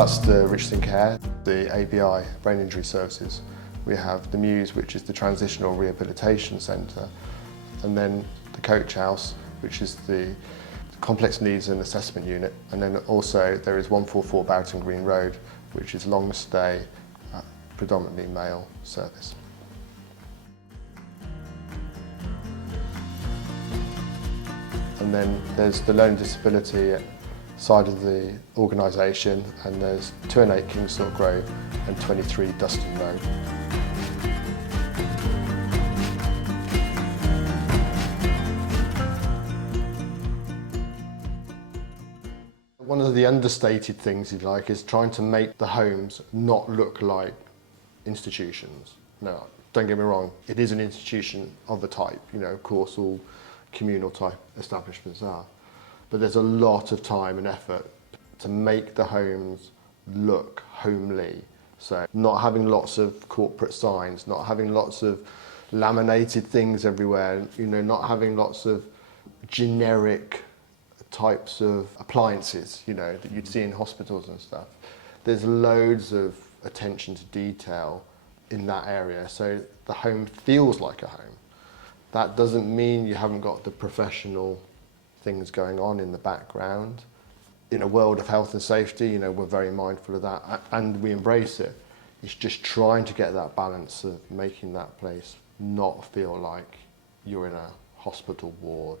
regards to Richardson Care, the ABI brain injury services, we have the Muse, which is the Transitional Rehabilitation Centre, and then the Coach House, which is the Complex Needs and Assessment Unit, and then also there is 144 Boughton Green Road, which is long stay, predominantly male service. And then there's the learning disability side of the organisation, and there's 208 Kingsthorpe Grove and 23 Duston Road. One of the understated things, if you like, is trying to make the homes not look like institutions. Now, don't get me wrong, it is an institution of a type, of course all communal type establishments are. But there's a lot of time and effort to make the homes look homely. So not having lots of corporate signs, not having lots of laminated things everywhere, not having lots of generic types of appliances, that you'd see in hospitals and stuff. There's loads of attention to detail in that area, so the home feels like a home. That doesn't mean you haven't got the professional things going on in the background. In a world of health and safety, we're very mindful of that and we embrace it. It's just trying to get that balance of making that place not feel like you're in a hospital ward.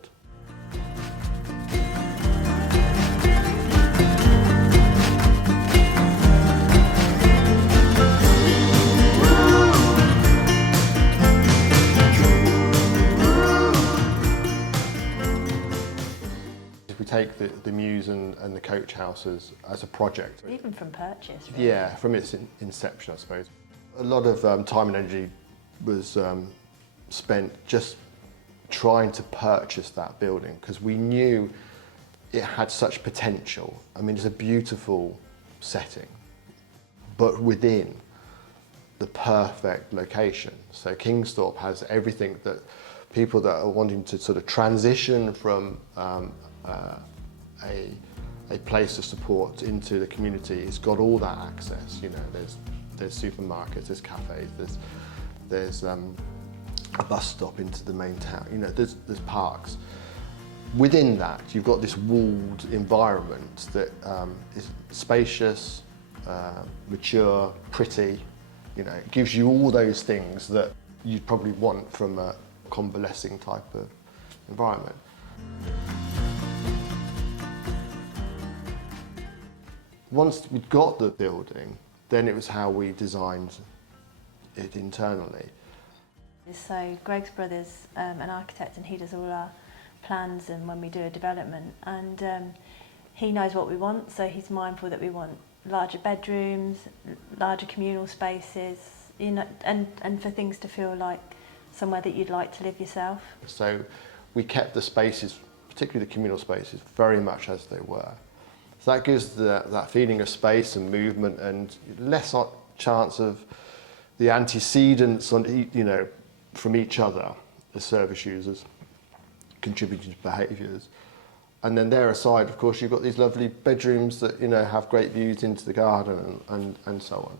We take the Muse and the Coach House as a project. Even from purchase, really. Yeah, from its inception, I suppose. A lot of time and energy was spent just trying to purchase that building because we knew it had such potential. I mean, it's a beautiful setting, but within the perfect location. So Kingsthorpe has everything that people that are wanting to sort of transition from a place of support into the community. It's got all that access. There's supermarkets, there's cafes, there's a bus stop into the main town. There's parks. Within that, you've got this walled environment that is spacious, mature, pretty. It gives you all those things that you'd probably want from a convalescing type of environment. Once we'd got the building, then it was how we designed it internally. So Greg's brother's an architect and he does all our plans and when we do a development, and he knows what we want, so he's mindful that we want larger bedrooms, larger communal spaces, and for things to feel like somewhere that you'd like to live yourself. So we kept the spaces, particularly the communal spaces, very much as they were. So that gives that feeling of space and movement and less chance of the antecedents from each other, the service users, contributing to behaviours. And then there aside, of course, you've got these lovely bedrooms that have great views into the garden and so on.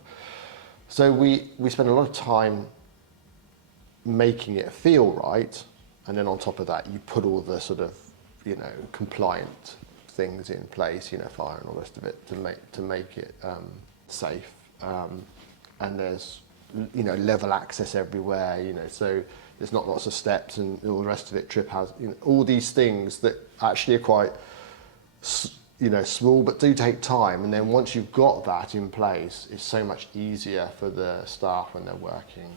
So we spend a lot of time making it feel right, and then on top of that you put all the sort of compliant things in place, fire and all the rest of it to make it safe. And there's level access everywhere, so there's not lots of steps and all the rest of it. Trip has all these things that actually are quite small but do take time, and then once you've got that in place, it's so much easier for the staff when they're working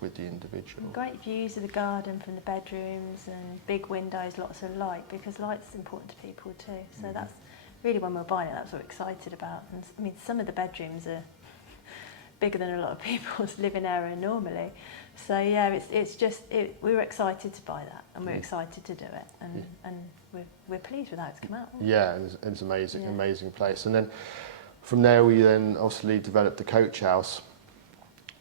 with the individual. Great views of the garden from the bedrooms and big windows, lots of light, because light's important to people too. So that's really, when we were buying it, that's what we're excited about. And I mean, some of the bedrooms are bigger than a lot of people's living area normally. So yeah, we were excited to buy that, and we're excited to do it, and we're pleased with how it's come out. Yeah, it's amazing, amazing place. And then from there we then obviously developed the Coach House.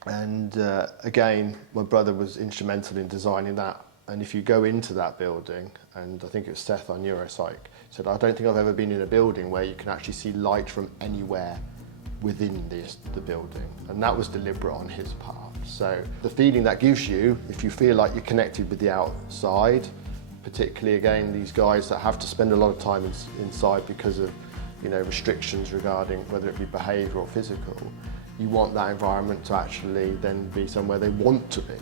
And again, my brother was instrumental in designing that. And if you go into that building, and I think it was Seth, our neuropsych, said, I don't think I've ever been in a building where you can actually see light from anywhere within the building, and that was deliberate on his part. So the feeling that gives you, if you feel like you're connected with the outside, particularly again these guys that have to spend a lot of time inside because of restrictions regarding whether it be behaviour or physical, you want that environment to actually then be somewhere they want to be.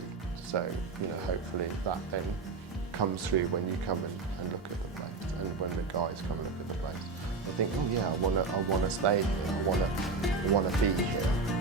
So hopefully that then comes through when you come and look at the place, and when the guys come and look at the place. I think, oh yeah, I want to stay here. I want to be here.